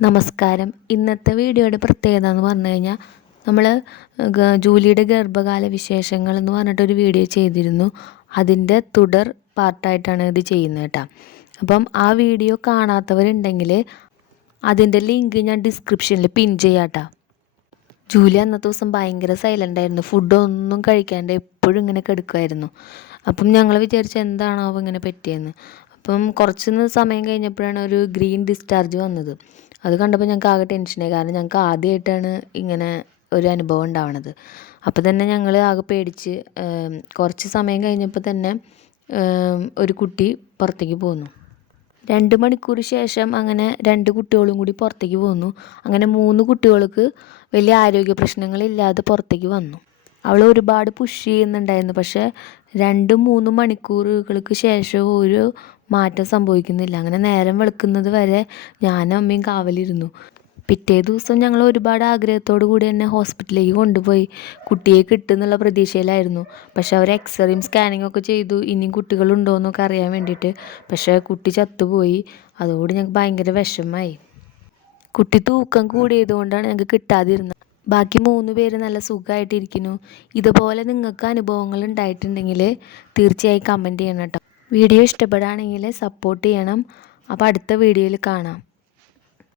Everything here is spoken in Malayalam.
നമസ്കാരം. ഇന്നത്തെ വീഡിയോയുടെ പ്രത്യേകത എന്ന് പറഞ്ഞു കഴിഞ്ഞാൽ നമ്മൾ ജൂലിയുടെ ഗർഭകാല വിശേഷങ്ങൾ എന്ന് പറഞ്ഞിട്ടൊരു വീഡിയോ ചെയ്തിരുന്നു. അതിന്റെ തുടർ പാർട്ടായിട്ടാണ് ഇത് ചെയ്യുന്നത് കേട്ടോ. അപ്പം ആ വീഡിയോ കാണാത്തവരുണ്ടെങ്കിൽ അതിന്റെ ലിങ്ക് ഞാൻ ഡിസ്ക്രിപ്ഷനിൽ പിൻ ചെയ്യാം കേട്ടോ. ജൂലി അന്നത്തെ ദിവസം ഭയങ്കര സൈലന്റ് ആയിരുന്നു. ഫുഡൊന്നും കഴിക്കാണ്ട് എപ്പോഴും ഇങ്ങനെ കിടക്കുമായിരുന്നു അപ്പം ഞങ്ങൾ വിചാരിച്ചു എന്താണാവോ ഇങ്ങനെ പറ്റിയെന്ന് അപ്പം കുറച്ച് സമയം കഴിഞ്ഞപ്പോഴാണ് ഒരു ഗ്രീൻ ഡിസ്ചാർജ് വന്നത്. അത് കണ്ടപ്പോൾ ഞങ്ങൾക്ക് ആകെ ടെൻഷനായി കാരണം ഞങ്ങൾക്ക് ആദ്യമായിട്ടാണ് ഇങ്ങനെ ഒരു അനുഭവം ഉണ്ടാവണത്. അപ്പോൾ തന്നെ ഞങ്ങൾ ആകെ പേടിച്ച് കുറച്ച് സമയം കഴിഞ്ഞപ്പോൾ തന്നെ ഒരു കുട്ടി പുറത്തേക്ക് പോന്നു. രണ്ട് മണിക്കൂർ ശേഷം അങ്ങനെ രണ്ട് കുട്ടികളും കൂടി പുറത്തേക്ക് പോന്നു. അങ്ങനെ മൂന്ന് കുട്ടികൾക്ക് വലിയ ആരോഗ്യ പ്രശ്നങ്ങളില്ലാതെ പുറത്തേക്ക് വന്നു. അവൾ ഒരുപാട് പുഷ് ചെയ്യുന്നുണ്ടായിരുന്നു. പക്ഷേ രണ്ട് മൂന്ന് മണിക്കൂറുകൾക്ക് ശേഷം ഒരു മാറ്റം സംഭവിക്കുന്നില്ല. അങ്ങനെ നേരം വെളുക്കുന്നത് വരെ ഞാനും അമ്മയും കാവലിരുന്നു. പിറ്റേ ദിവസം ഞങ്ങൾ ഒരുപാട് ആഗ്രഹത്തോടു കൂടി തന്നെ ഹോസ്പിറ്റലിലേക്ക് കൊണ്ടുപോയി. കുട്ടിയെ കിട്ടുന്നുള്ള പ്രതീക്ഷയിലായിരുന്നു. പക്ഷെ അവർ എക്സ്റേയും സ്കാനിങ്ങും ഒക്കെ ചെയ്തു. ഇനിയും കുട്ടികളുണ്ടോ എന്നൊക്കെ അറിയാൻ വേണ്ടിയിട്ട്. പക്ഷേ കുട്ടി ചത്തുപോയി. അതോട് ഞങ്ങൾക്ക് ഭയങ്കര വിഷമമായി. കുട്ടി തൂക്കം കൂടിയതുകൊണ്ടാണ് ഞങ്ങൾക്ക് കിട്ടാതിരുന്നത്. ബാക്കി മൂന്ന് പേര് നല്ല സുഖമായിട്ടിരിക്കുന്നു ഇതുപോലെ നിങ്ങൾക്ക് അനുഭവങ്ങൾ ഉണ്ടായിട്ടുണ്ടെങ്കിൽ തീർച്ചയായും കമന്റ് ചെയ്യണം കേട്ടോ. വീഡിയോ ഇഷ്ടപ്പെടുകയാണെങ്കിൽ സപ്പോർട്ട് ചെയ്യണം. അപ്പോൾ അടുത്ത വീഡിയോയിൽ കാണാം.